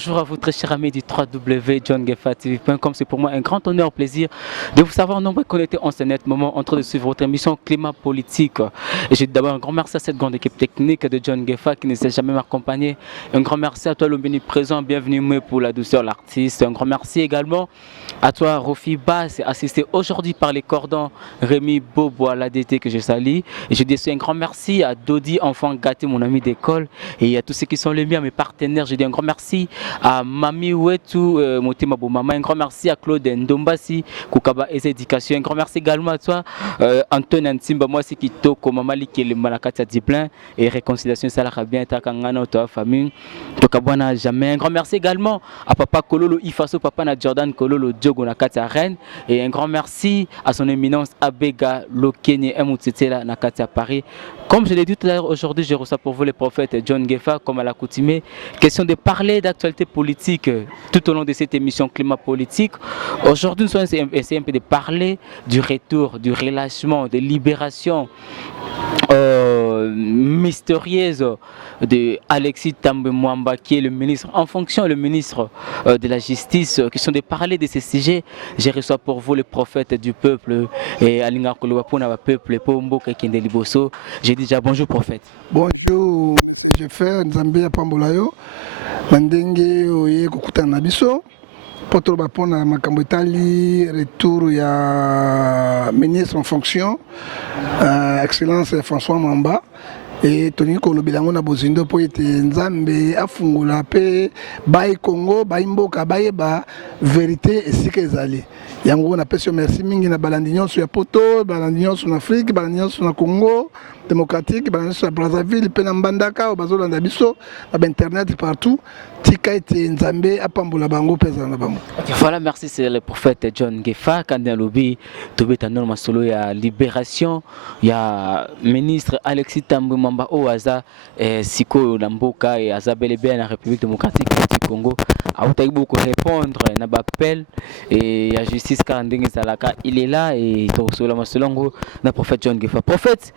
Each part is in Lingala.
bonjour à vous très chers amis du www.johngeffatv.com. C'est pour moi un grand honneur, plaisir de vous savoir nombreux connectés en ce net moment en train de suivre votre émission Climat Politique. Et j'ai d'abord un grand merci à cette grande équipe technique de John Gefa qui ne s'est jamais m'accompagner. Un grand merci à toi Lombini présent, bienvenue pour la douceur l'artiste. Un grand merci également à toi Rofi Bass, assisté aujourd'hui par les cordons Rémi Bobois, l'ADT que je salue. Et je dis un grand merci à Dodi, enfant gâté, mon ami d'école, et à tous ceux qui sont les miens, mes partenaires. Je dis un grand merci à Mami Wetu, Motema Boumama. Un grand merci à Claude Ndombasi, Koukaba et Éducation. Un grand merci également à toi, Antoine Antimba, moi c'est Kitoko, Mamali qui est le Malakata Diplin et Réconciliation Salara bien, Takangana, toi famille, Tokabwana jamais. Un grand merci également à Papa Kololo Ifaso, Papa na Jordan Kololo Diogo Nakata Rennes. Et un grand merci à son éminence Abega Lokene Moutetela Nakata Paris. Comme je l'ai dit tout à l'heure, aujourd'hui je reçois pour vous le prophète John Gefa, comme à l'accoutumée. Question de parler d'actualité politique tout au long de cette émission Climat Politique. Aujourd'hui, nous allons essayer un peu de parler du retour, du relâchement, de libération mystérieuse de Alexis Tambe Mwamba, qui est le ministre en fonction, le ministre de la Justice. Question de parler de ces sujets. Je reçois pour vous le prophète du peuple et Alinga Kolowapona peuple Pombo Kekende Liboso. J'ai déjà bonjour prophète. Bonjour, je fais Nzambia Pambolayo, Mandenge Oye Kukuta Nabiso, Potro Bapona Makambetali, retour ya ministre en fonction, Excellence François Mamba. Et Tony Kolobilango na bozindo po ete Nzambe afungula pe Baye Congo Baye Mboka Baye ba vérité esika ezali yango na pesi merci mingi na balandi nyonso ya poto balandi nyonso na Afrique balandi nyonso na Congo démocratique balandi nyonso na Brazzaville pe na Mbandaka bazolanda biso na internet partout tika ete Nzambe apambola bango peza na bango. Voilà, merci, c'est le prophète John Gefa Kanda Lobi Tobeta Norma Solo ya libération ya ministre Alexis Tambe Mwamba Oaza Siko Namboka et Azabele bien la République démocratique du Congo a beaucoup répondre na appel et la justice Karandenge Salaka il est là et Tosola Masolongo na prophète John Gefa prophète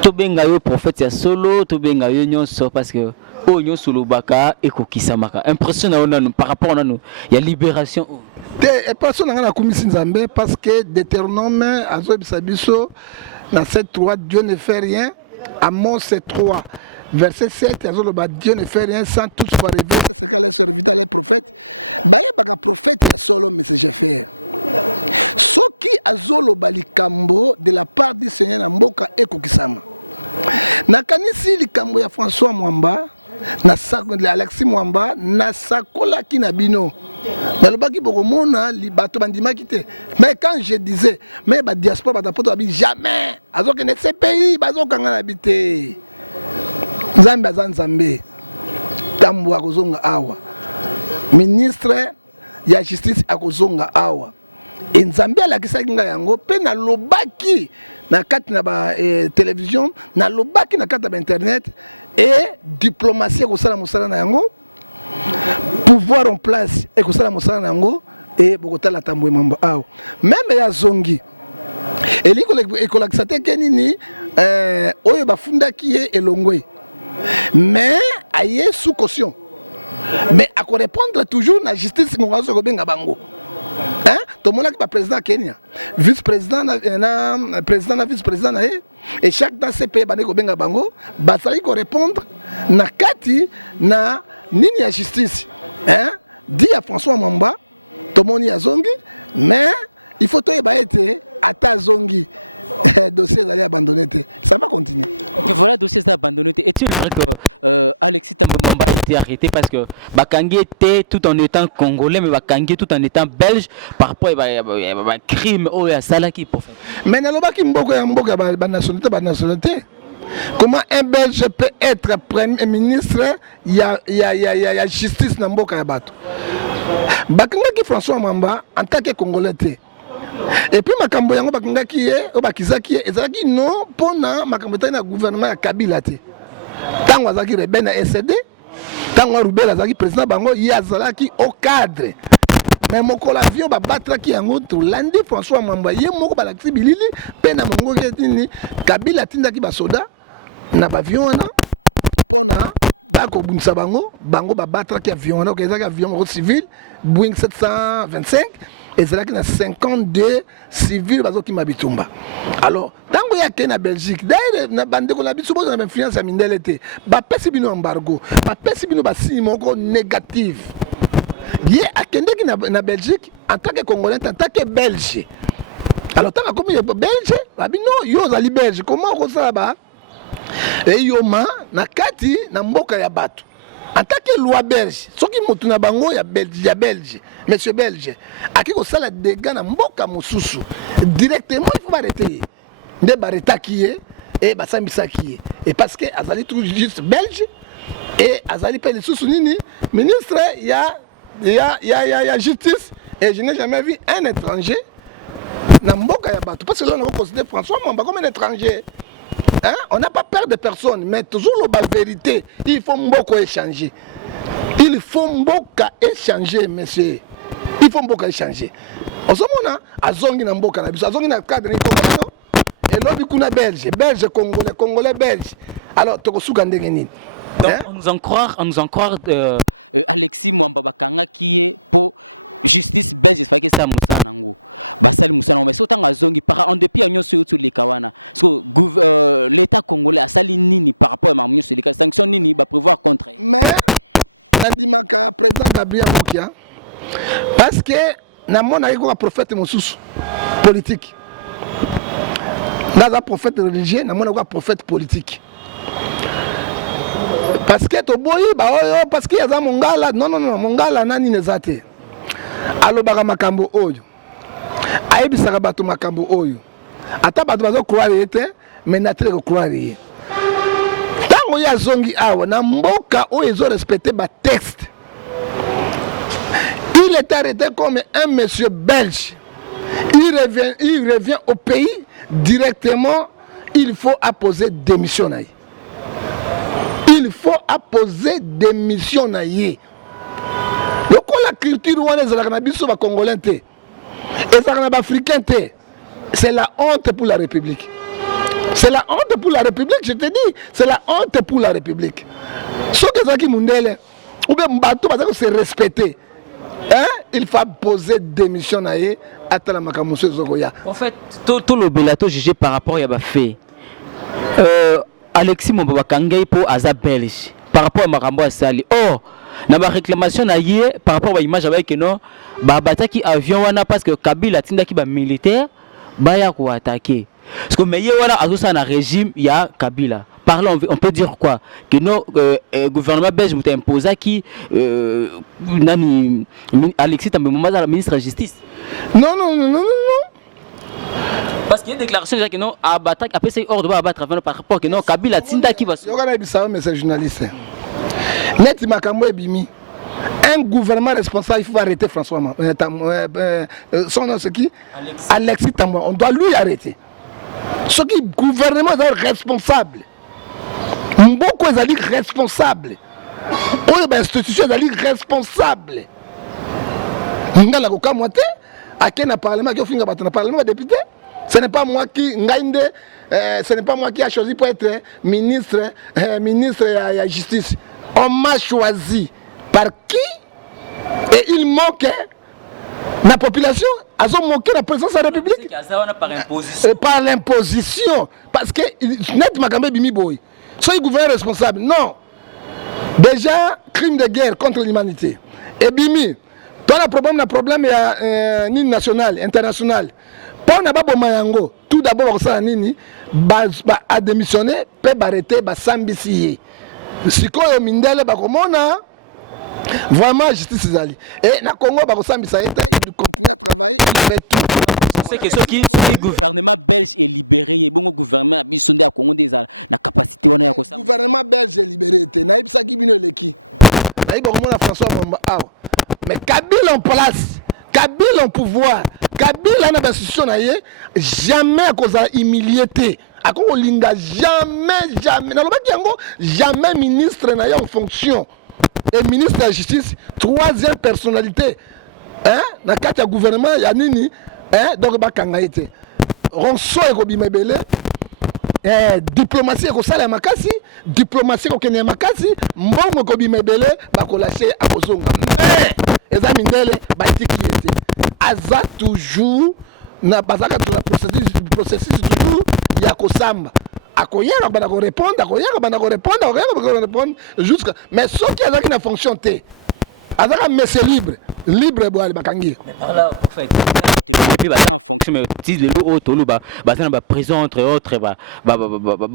Tobenga yo prophète ya solo Tobenga yo nyonso parce que Onyo Sulubaka et Kokisamaka. Impressionnant par rapport à nous. Il y a libération. Et personne n'a commis Nzambe parce que Deutéronome Azob Sabiso dans cette 3 Dieu ne fait rien. Amos 3 verset 7 Dieu ne fait rien sans tout soit révélé. C'est vrai que Mwamba a été arrêté parce que Bakangi était tout en étant congolais mais Bakangi tout en étant belge par rapport à crime ou à Salaki prophète. Mais n'alobaki mboko ya mboka ba nationalité. Comment un Belge peut être premier ministre il y a justice na mboka ya bato. Bakangaki François Mamba en tant que congolais. Et puis makambo yango bakangaki ye o bakizaki ye ezalaki non pona makambo tani na gouvernement ya Kabila te. Tango azaki rebelle na SCD, tango Rubel azaki président bango ye azalaki au cadre. Mais moko l'avion ba batraki yango to landi François Mamba ye moko balakisi bilili pe na mongo ketini Kabila tindaki ba soda na ba avion wana mpona kobundisa bango babatraki avion wana ezalaki avion civil Boeing 725 ezalaki na 52 civil bazokima bitumba. Alors ntango yake na Belgique d'ailleurs na bandeko na biso boza na influence ya mindele te bapesi bino embargo bapesi bino basigne moko négative ye akendeki na Belgique en tant que Congolais en tant que Belge. Alors tant que Belge babino yo ozali Belge comment okosala ba eyoma na kati na mboka ya bato en tant que loi belge soki motu na bango ya Belge monsieur Belge aki kosala dégâts na mboka mosusu directement il faut barrêter nde baretaki ye et basambisaki ye et parce que azali tout juste Belge et azali pe lisusu nini ministre ya justice et je n'ai jamais vu un étranger na mboka ya bato parce que là on considère François Mwamba comme un étranger. Hein? On n'a pas peur de personne, mais toujours la vérité. Il faut beaucoup échanger. Il faut beaucoup échanger, monsieur. Il faut beaucoup échanger. En ce moment, à Zongi na mboka na biso, à Zongi na cadre ni Congo, et l'autre kuna Belge, Belge Congolais, Congolais Belge. Alors, tu as souga ndenge nini? Donc, on nous en croire. Gabriel Mokia parce que na mona iko ka prophète mosusu politique na prophète religieux na mona ko prophète politique parce que to boyi ba oyo parce que yaza mongala non mongala nani nezate alobaka makambo oyo ayebisaka bato makambo oyo ata bato bazo croire ete mais na tele ko croire tango ya zongi awa na mboka oyo ezo respecter ba texte. Il est arrêté comme un monsieur belge. Il revient au pays directement. Il faut apposer démission. Il faut apposer démission. Le coup la culture est congolais et africain, c'est la honte pour la République. C'est la honte pour la République, je te dis. C'est la honte pour la République. Ce que ça qui mundele ou bien bateau parce que c'est respecté. Hein? Il faut poser démission à la Makamousé Zogoya. En fait, tout le belato jugé par rapport à fait. Alexis Mbabakangay pour Aza Belge par rapport à Makambo Sali. Oh, na ma réclamation na yé par rapport à l'image avec non, bataki avion wana parce que Kabila tinda ki ba militaire ba ya ko attaquer. Parce que mais wana azosa na régime ya Kabila. Parlons, on peut dire quoi? Que nos gouvernement belge nous impose qui Alexis Tambemoumaza, la ministre de la Justice. Non. Parce qu'il y a une déclaration déjà que non, abattre, après c'est hors de abattre par rapport que non, Kabila Tinda qui va se. Mais c'est journaliste. Net Makambo et Bimi. Un gouvernement responsable, il faut arrêter François. Son nom c'est qui? Alexis Tambemoumaza. On doit lui arrêter. Ce qui gouvernement est responsable. Mboko ezali responsable. Oyo ba institution ezali responsable. Ngala ko kamwa te akena parlement ki ofinga bato na parlement député. Ce n'est pas moi qui ce n'est pas moi qui a choisi pour être ministre de la justice. On m'a choisi par qui? Et il manque la population. Ils ont manqué la présence de la République. Par l'imposition. Parce que net Makambe Bimi Boy. Soyez gouverneur responsable. Non. Déjà, crime de guerre contre l'humanité. Et Bimi, toi, le problème est national, international. Pour Nababo Mayango, tout d'abord, ça a démissionné, peut arrêter, s'ambitier. Si quoi, Mindele, Bakomona, vraiment, justice Zali. Et na Congo, Bakosambisa, c'est que ceux qui gouvernent. François Mwamba, mais Kabila en place, Kabila en pouvoir, Kabila en institution, jamais à cause de humilié. À cause de Linda, jamais ministre n'a en fonction. Et ministre de la Justice, troisième personnalité. Hein? Dans le cadre du gouvernement, il y a Nini, hein? Donc, il y a Ronso et Robi Mebele. diplomatie ekosala ya makasi, diplomatie ekokende ya makasi, mbongo ekobima ebele bakolashe akozonga. Mais eza mindele batiki ye te. Aza toujours na bazaka na processus toujours ya kosamba. Akoyaka bana ko répondre, akoyaka bana ko répondre, akoyaka bana ko répondre jusqu'à mais soki azaki na fonction te. Azaka monsieur libre boali bakangi. Mais par là en fait. Et puis mais si les autres ba prison entre autres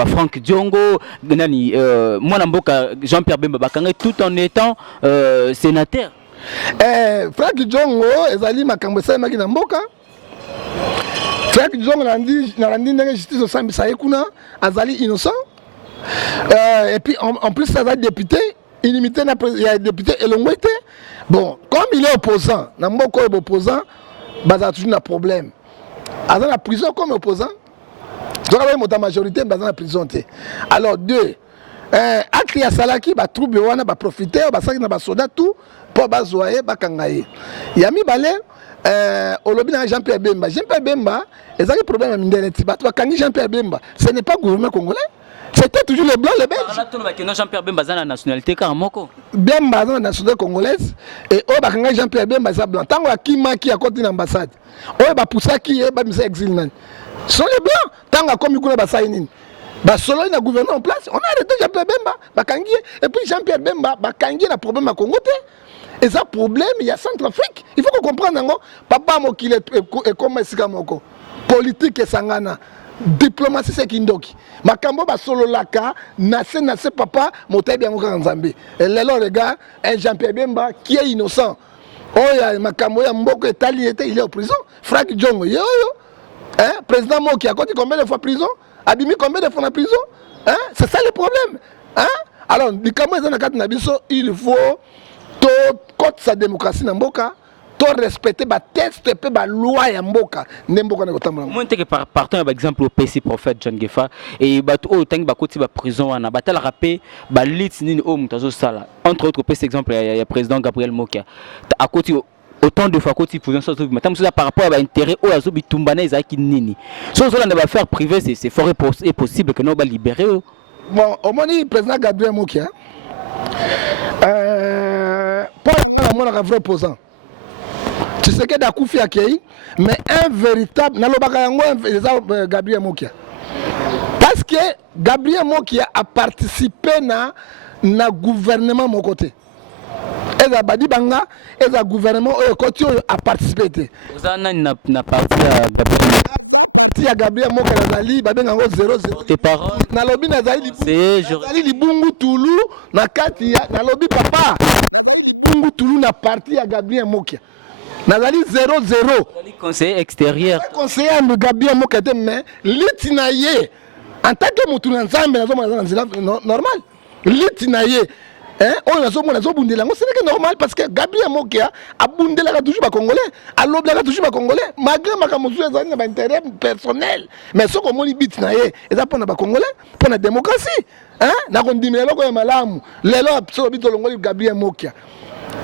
Franck Diongo nani moi namboka Jean-Pierre Bemba bakanga tout en étant sénateur. Franck Diongo ezali makambo esalemaki na mboka. Franck Diongo nalandi ndenge justice osambisa ye kuna azali innocent. Et puis en plus azali député inimité na député elongo te. Bon, comme il est opposant, na mboka opposant, baza toujours na problème. Dans la prison comme opposant, donc la majorité dans la prison. Alors deux, acte ya salaki ba trouble wana ba profiter ba saki na ba soda tout pour ba zoyer ba kangaye. Yami balé olobi na Jean-Pierre Bemba. Jean-Pierre Bemba, ezaki problème ya mindele ti ba kangi Jean-Pierre Bemba. Ce n'est pas gouvernement congolais. C'était toujours les blancs, les belges. Jean-Pierre Bemba a la nationalité Karamoko. Bemba a la nationalité congolaise et Jean-Pierre Bemba est blanc. Tant qu'il a côté l'ambassade. Qui est exil. Ce sont les blancs. Tant comme il y a solo na gouvernement en place, on a arrêté Jean-Pierre Bemba, et puis Jean-Pierre Bemba, a un problème à Congo. Et ça problème, il y a Centrafrique. Il faut qu'on comprenne. Papa Mokile est comme Sikamoko. Politique et Sangana. Diplomatie c'est Kindoki. Makambo ba solo laka, nase papa, motabi yango Nzambe. Et là les gars, un Jean-Pierre Bemba qui est innocent. Oh ya makambo ya mboko etali était il est en prison. Franck Diongo yo. Hein, président Moki a côté combien de fois prison? Abimi combien de fois en prison? Hein? C'est ça le problème. Hein? Alors, il faut tout contre sa démocratie dans mboka. To respecter ba texte pe ba loi ya mboka nemboka na kotambula moi que partant par exemple au PC prophète John Gefa et ba to tangi ba koti ba prison wana batala rapé ba lit nini o mutazo sala entre autres PC exemple ya président Gabriel Mokia à côté autant de fois koti pouvoir ça par rapport à intérêt o azo bitumbana ezaki nini so so va faire privé c'est fort et possible que nous va libérer. Bon au moins président Gabriel Mokia pour moi un vrai opposant. Tu sais que Dakoufi a créé, mais un véritable. Gabriel Mokia. Parce que Gabriel Mokia a participé à na gouvernement mon côté. Et la Badi Banga, et le gouvernement a participé. Vous n'a parti à Gabriel Mokia Nazali, Babengango 0-0. Tes parents. Nalobi Nazali Libungu Toulou, Nakatia, Nalobi Papa. Libungu Toulou n'a parti à Gabriel Mokia. Nazali 0-0. Conseiller extérieur. Conseiller de Gabriel Mokete, mais l'itinaye. En tant que moutouna ensemble, normal. L'itinaye. On a c'est normal parce que Gabriel Mokia a bundé la toujours pas congolais. A l'obla la toujours pas congolais. Malgré ma camouflage, il y a un intérêt personnel. Mais ce qu'on dit bitinaye, et ça pour la congolais, pour la démocratie. N'a qu'on dit, mais là, il y a malam. Les lois, absolument, Gabriel Mokia.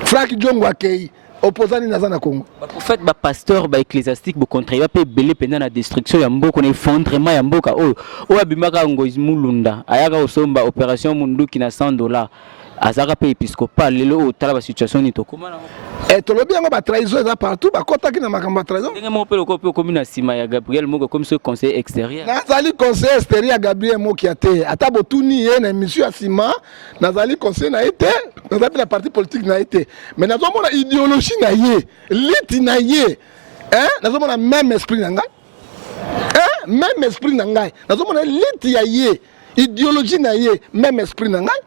Franck Diongo Akei. Opposant ni nazana Congo. En fait, ba pasteur ba ecclésiastique bo contribuer pe belé pendant la destruction ya mboko na effondrement ya mboka o abimaka ngozi mulunda ayaka osomba opération munduki na $100 azaka pe épiscopal lelo otala ba situation ni tokoma na et tolobi yango ba trahison za partout ba kotaki na makambo ba trahison ndenge mo pe lokopé komi na sima ya Gabriel Moko comme ce conseiller extérieur nazali conseiller extérieur ya Gabriel Moko ate ata botuni ye na émission ya sima nazali conseiller na été nazali na parti politique na été mais nazomona idéologie na ye liti na ye nazomona même esprit na ngai même esprit na ngai nazomona liti ya ye idéologie na ye même esprit na ngai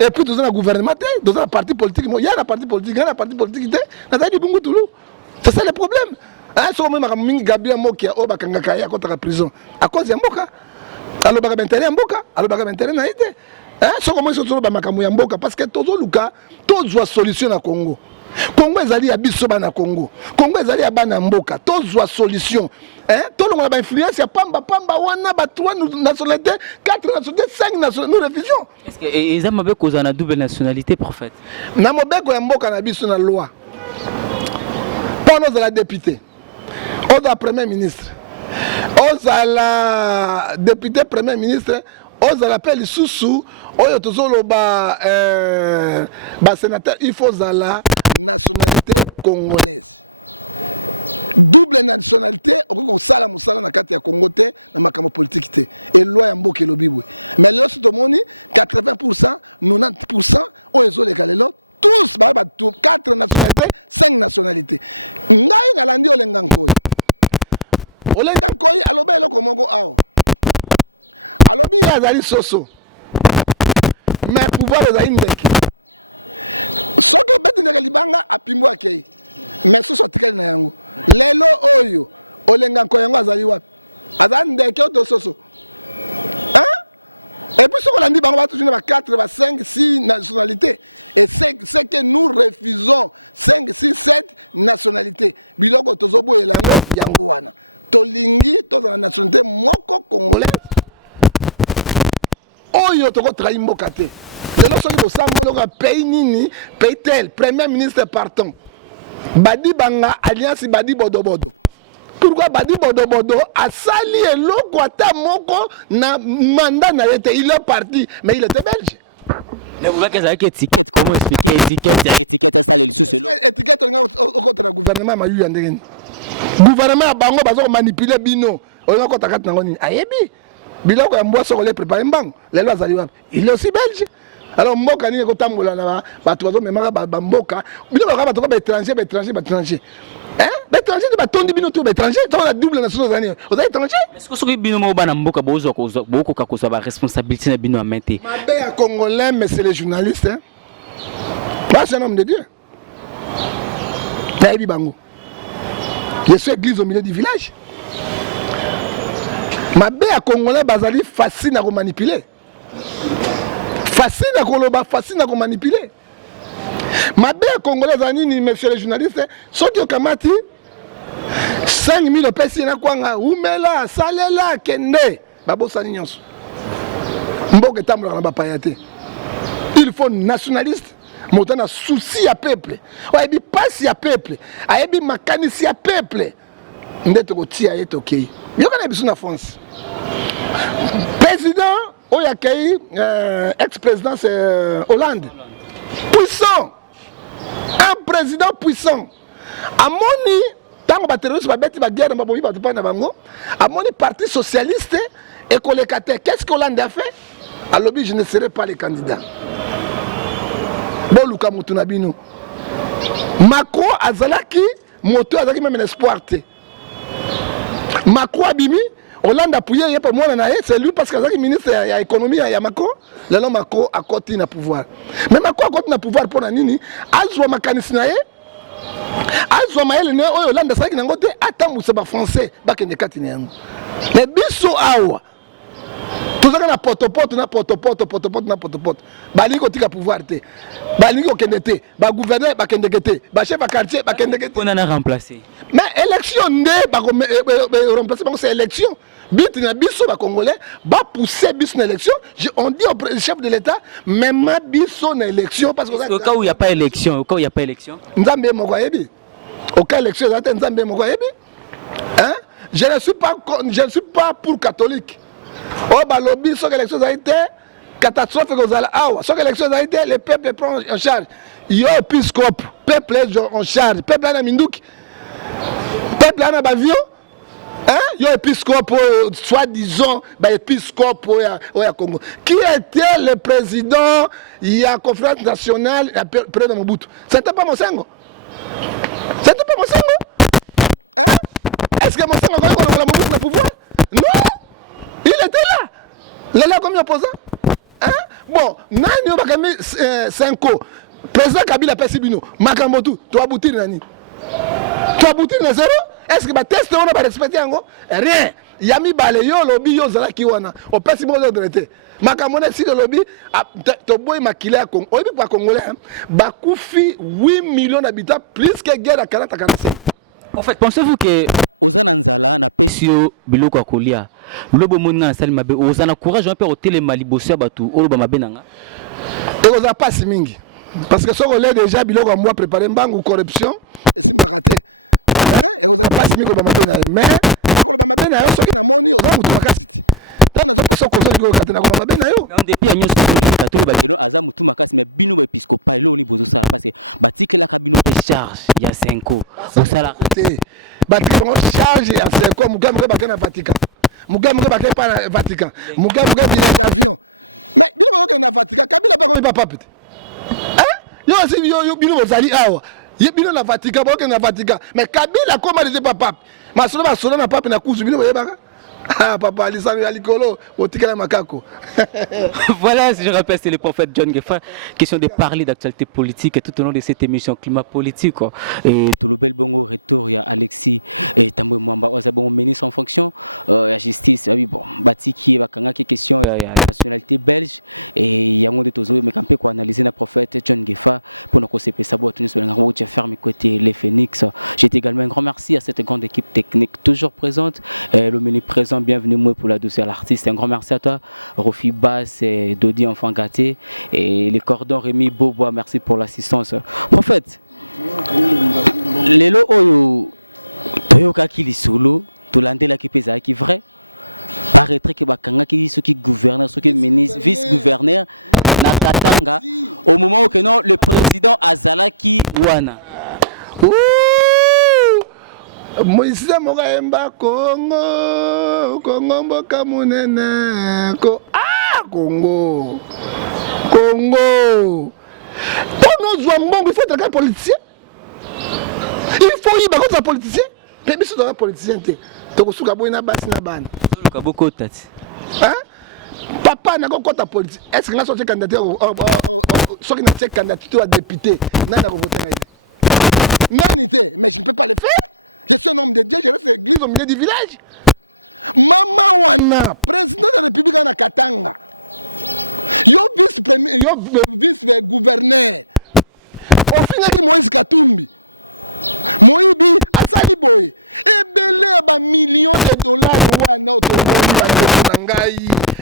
et puis dans un gouvernement, dans un parti politique, il y a un parti politique, c'est ça le problème. Si on a Gabriel Mokia au Bakangakaya contre la prison, à cause de Mboka, alors Bakabentere Mboka, alors Bakabentere n'a été. Si on a sur Bamakamu Mboka, parce que tout le cas, tout doit solution à Congo. Congo est allé à Bissoba na Congo. Congo est allé à Banamboka. Tout doit solution. Tout le monde a influence. Il y a Pamba, Wana, 3 nationalités, 4 nationalités, 5 nationalités. Nous réfugions. Est-ce qu'ils ont une double nationalité, prophète? Namobeko Mboka na biso na loi. Pour nous, la députée. On a premier ministre. On ozala député premier ministre ozala pe lisusu oyo tozoloba basénateur il faut ozala congolais. Olé azali soso mais pouvoir ezali ndeke. Yango oyo tokotrahi mboka te lelo soki tosamboloka pays nini pays tel premier ministre partant badi banga alliance badi bodobodo. Pourquoi badi bodobodo asali eloko ata moko na mandat na yete il est parti mais il était belge. Mais vous voyez que c'est comment expliquer étiquette gouvernement ma yu ndenge gouvernement bango bazo manipuler bino oyo ko takati nango nini ayebi biloko ya mbwa soko le préparer mbango lelo azali wapi il est aussi belge. Alors mboka nini kotambola na bato bazo memaka ba mboka biloko ka bato ba étranger hein ba étranger de batondi bino tout ba étranger to la double nationalité zani aux étrangers. Est-ce que soki bino mo bana mboka bozo ko boko ka ko sa ba responsabilité na bino amete mabe ya congolais mais c'est les journalistes hein. Moi c'est un homme de Dieu. Taïbi bango. Je suis église au milieu du village. Ma bé à congolais bazali facile à manipuler. Facile à koloba, facile à manipuler. Ma bé à congolais zanini monsieur les journalistes, soki okamati 5000 pesi na kwanga umela salela kende babo sani nyonso. Mboke tambola na bapayate. Il faut nationaliste. Moto na souci ya peuple oyebi pasi ya peuple ayebi makanisi ya peuple ndete kotia ye tokei yokana biso na France président oyo akei ex-président c'est Hollande puissant un président puissant amoni tango baterroriste babeti baguerre baboyi bato pa na bango amoni parti socialiste ekoleka te. Qu'est-ce que Hollande a fait? Alobi je ne serai pas le candidat. Boluka Moutounabino. Macron azalaki, moto azalaki même l'espoir te. Macron abimi, Hollande appuyé pour moi c'est lui parce que azalaki ministre de l'économie ya Macron. Là Macron a côté na pouvoir. Mais Macron a côté na pouvoir pour nini? Azwa makanisi na ye. Azwa maele ne oyo Hollande azalaki na ngote atambusa ba français ba kende kati na yango. Mais biso awa tout ça na potopoto na potopoto balingi kotika pouvoir te balingi kokende ba gouverneur bakende te ba chef de quartier bakende te on a remplacé mais élection nde ba remplacer c'est élection but na biso ba congolais ba pousser biso na élection on dit au chef de l'état même biso na élection parce que au cas où il y a pas élection nzambe moko yebi au cas élection zate nzambe moko yebi hein je ne suis pas pour catholique. Oh, balobi, soit l'élection a été catastrophe, soit l'élection a été, le peuple prend en charge. Yo épiscope, peuple est en charge, peuple est en Mindouk, peuple est en Bavio, hein? Yo épiscope, soi-disant, épiscope au Congo. Qui était le président, il y a conférence nationale, le président Mobutu? C'était pas Monsengo? C'était pas Monsengo? Est-ce que Monsengo a connu la Mobutu dans le pouvoir? Non! Il était là. Il est là comme opposant. Hein? Bon, Nani Bakami 5 ans. Président Kabila Pessibino, Makamotu, tu as abouti Nani. Tu as abouti na zéro? Est-ce que tu as testé on a respecté encore? Rien. Yami Baleyo, lobby, yo zala kiwana. Au Pessibino de traité. Makamone si le lobby, tu boy makilé à Congo. Oyebi pas congolais. Bakoufi 8 millions d'habitants, plus que guerre à 40 à 45. En fait, pensez-vous que biloko akolia lobo mona sali mabe ozana courage un peu au téléma liboso batu oloba mabe nanga et oza pas mingi parce que soko le déjà biloko moi préparer mbangu corruption pas mingi ba mabe mais na yo soki kozala moto makasi soko ozoli kokata na koma mabe na yo depuis ya nyonso politika toloba charge ya 5 osala te batika bango charge ya 5 mugabe mugabe bakena Vatican mugabe mugabe bakena pa na Vatican mugabe mugabe pas papa yo aussi yo bino bozali awa ye bino na Vatican boke na Vatican mais Kabila koma déjà papa masolo basolo na papa na kuzu bino boyebaka ah papa lisano ya likolo otikala makako. Voilà, je rappelle, c'est le prophète John Geffa, question de parler d'actualité politique et tout au long de cette émission climat politique quoi. Et Nakata Wana Moïse Moraemba Congo Congo mboka munene ko Congo Congo Tono zwa mbongo il faut être un politicien. Il faut y avoir un politicien. Mais biso un politicien te. Tokosuka boy na basi na bana. Soluka boko tati. Hein? Papa n'a pas ta politique. Est-ce que nous sommes candidature soit qui n'a pas candidature à député, n'a pas voté. Mais au milieu du village. Non. Au final,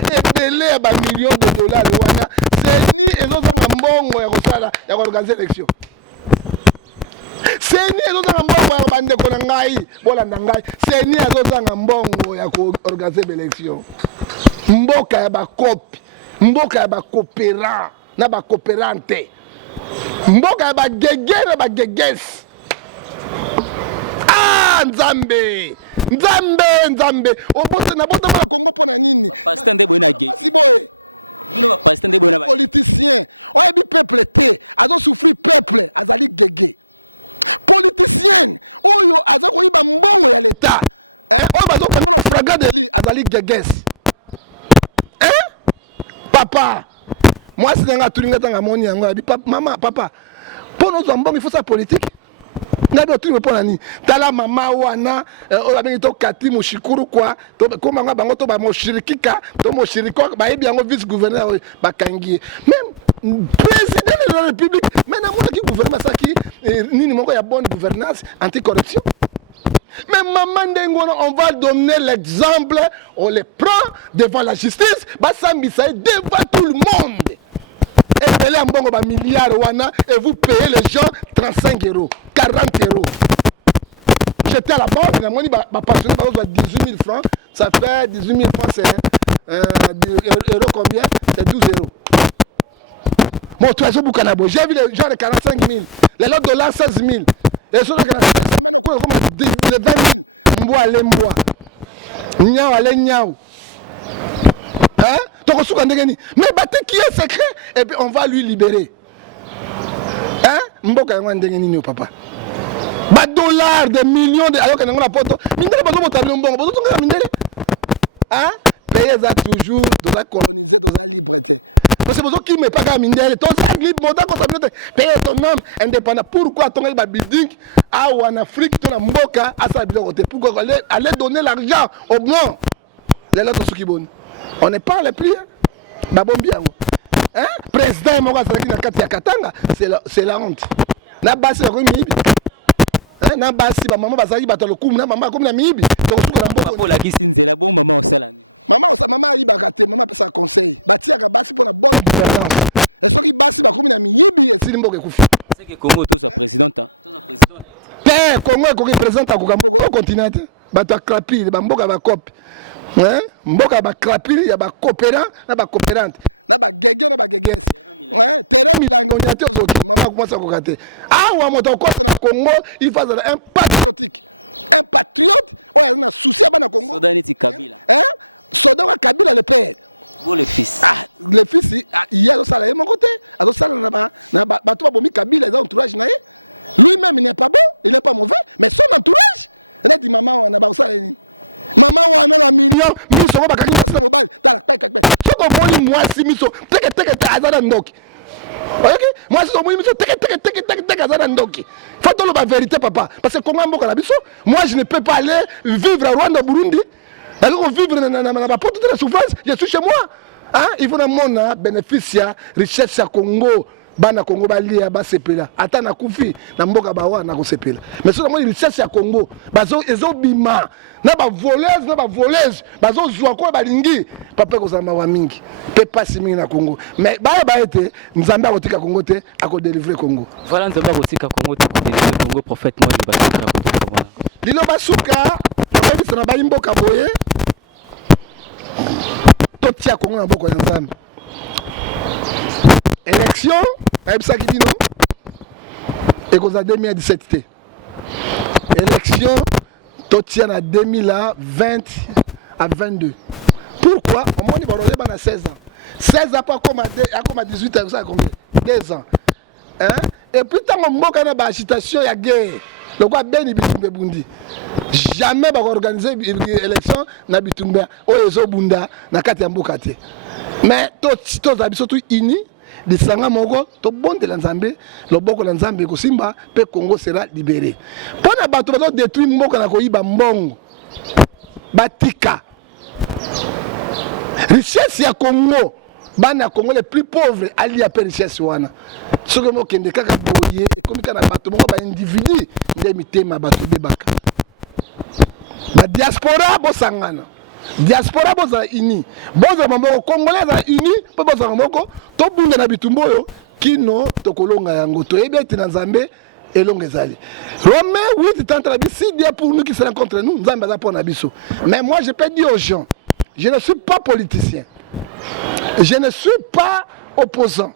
ebele ba millions de dollars wana c'est ezozaka mbongo ya kosala ya koorganize élection seni ezozanga mbongo ya bandeko na ngai bolanda ngai seni ezozanga mbongo ya koorganize élection mboka ya bakopi mboka ya bakopérant na bakopérante mboka ya bagege na bagegesi nzambe nzambe nzambe obote na bote ta oyo bazokanga fraga de azali gegesi papa mwasi nanga atulinga tanga moni yango abi mama papa mpo nozwa mbongo il faut sa politique nabi otuli mpo nani tala mama wana oyo babengi to kati moshikuru kwa komanga bango to bamoshirikika to moshiriko bayebi yango vice gouverneur oyo bakangi ye même président de la république mais namonaki gouvernement asaki nini moko ya bonne gouvernance anti-corruption. Mais maman Dengono, on va donner l'exemple, on les prend devant la justice, Bassambisa devant tout le monde. Et vous allez en bon milliard et vous payez les gens 35 euros, 40 euros. J'étais à la banque, on m'a passionné par exemple 18 000 francs, ça fait 18 000 francs, c'est euros combien? C'est 12 euros. Mon trésor Boukanabo, j'ai vu les gens de 45 000, les autres dollars 16 000. Et ceux de 45 000. Les 20 000 mboa les mboa nyao ale nyao hein tokosuka ndengeni mais baté qui est secret et puis on va lui libérer hein mboka yango ndengeni ni papa ba dollars des millions de ayoka nango na poto mindele bazo botabilo mbongo bazo tonga mindele hein payer ça toujours dans la parce que besoin qui me paga mindele to ça glib monta ko sabino payer ton nom indépendant pourquoi ton ba building en Afrique to na mboka asa biloko te pourquoi aller donner l'argent au blanc les là to suki bon on ne parle plus ba bombi yango hein président mo ka salaki na kati ya Katanga c'est la honte na basi ko mibi hein na basi ba maman bazali bato lokumu na maman comme na mibi to suka na mboka pour la guise c'est que Congo Congo qui représente au continent bato akrapi bamboka bakopi hein mboka ba crapili ya ba coopérant na ba coopérante onyate ko commence ko kate ah wa moto ko Congo il faut un impact miso bakangi soko moni mwasi miso teke azana ndoki ok mwasi so moni miso teke azana ndoki faut tolo ba vérité papa parce que Congo mboka na biso moi je ne peux pas aller vivre à Rwanda Burundi alors vivre na porte de la souffrance je suis chez moi hein il faut na mona bénéficia richesse ya Congo bana Congo balia basepela ata na kufi na mboka bawa na kosepela mais so na moni richesse ya Congo bazo ezobima na ba voleuse bazo zwa ko balingi papa kozama wa mingi pe pasi mingi na Congo mais ba ete nzambe akotika Congo te akodélivrer Congo voilà nzambe akotika Congo te akodélivrer Congo prophète moi libasuka lilo basuka obebisa na bayimboka boye totia Congo na boko ya nzambe élection ayebisaki bino ekozala 2017 te élection totia na 2020 à 22 pourquoi omoni barole bana 16 ans 16 ans pas comme 18 ans ça combien 2 ans hein et puis tant mboka na ba agitation ya guerre le quoi beni bitumbe bundi jamais ba organiser élection na bitumbe oyo ezobunda na kati ya mboka te mais to zabiso tu ini lisanga moko to bonde la nzambe loboko la nzambe kosimba pe Congo sera libéré pona bato bazo détruire mboka na koyiba mbongo batika richesse ya Congo bana Congo les plus pauvres ali ya richesse wana soki mo kende kaka boye komi kana bato moko ba individu nde mitema bato debaka ba diaspora bosangana diaspora boza ini boza mamboko congolais za ini po boza mamboko to bunda na bitumbo yo kino to kolonga yango to ebeti na nzambe elonga ezali Romain 8 tente la bisi dia pour nous qui se rencontrent nous nzambe za pona biso mais moi je peux dire aux gens je ne suis pas politicien je ne suis pas opposant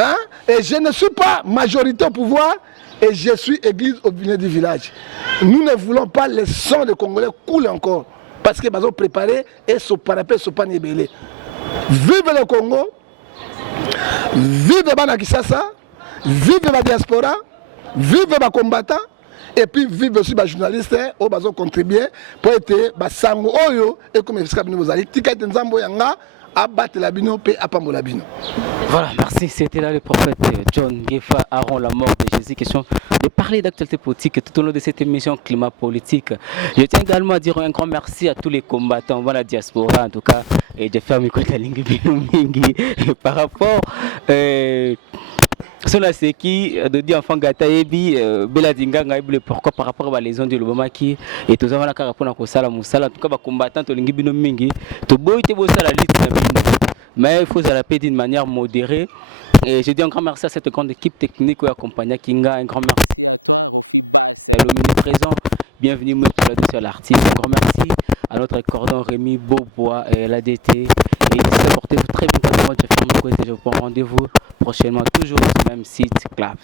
hein et je ne suis pas majorité au pouvoir et je suis église au milieu du village nous ne voulons pas les sons des Congolais couler encore parce que ils ont préparé et ce parapet ce panier belé. Vive le Congo, vive Bana Kisasa, vive la diaspora, vive les combattants et puis vive aussi les journalistes qui ont contribué pour être basango oyo et comme expliqué nous allez tika nzambo yanga abattre la bino pe apambola bino. Voilà, merci. C'était là le prophète John Ngefa Aaron, la mort de Jésus. Question de parler d'actualité politique tout au long de cette émission climat politique. Je tiens également à dire un grand merci à tous les combattants, voilà la diaspora en tout cas, et de faire mes côtés par rapport cela c'est qui de dire enfant gata ebi bela dinganga ebi pourquoi par rapport à les zones de Lubama qui et tous avons la carapona ko sala musala en tout cas ba combattant to lingi bino mingi to boyite bo sala lutte na bino mais il faut la paix d'une manière modérée et je dis un grand merci à cette grande équipe technique qui accompagne Kinga, un grand merci le ministre présent, bienvenue pour la dossier à l'artiste, un grand merci à notre cordon Rémi Beaubois et l'ADT et portez-vous très bien, je vous prends rendez-vous prochainement toujours sur le même site Clap.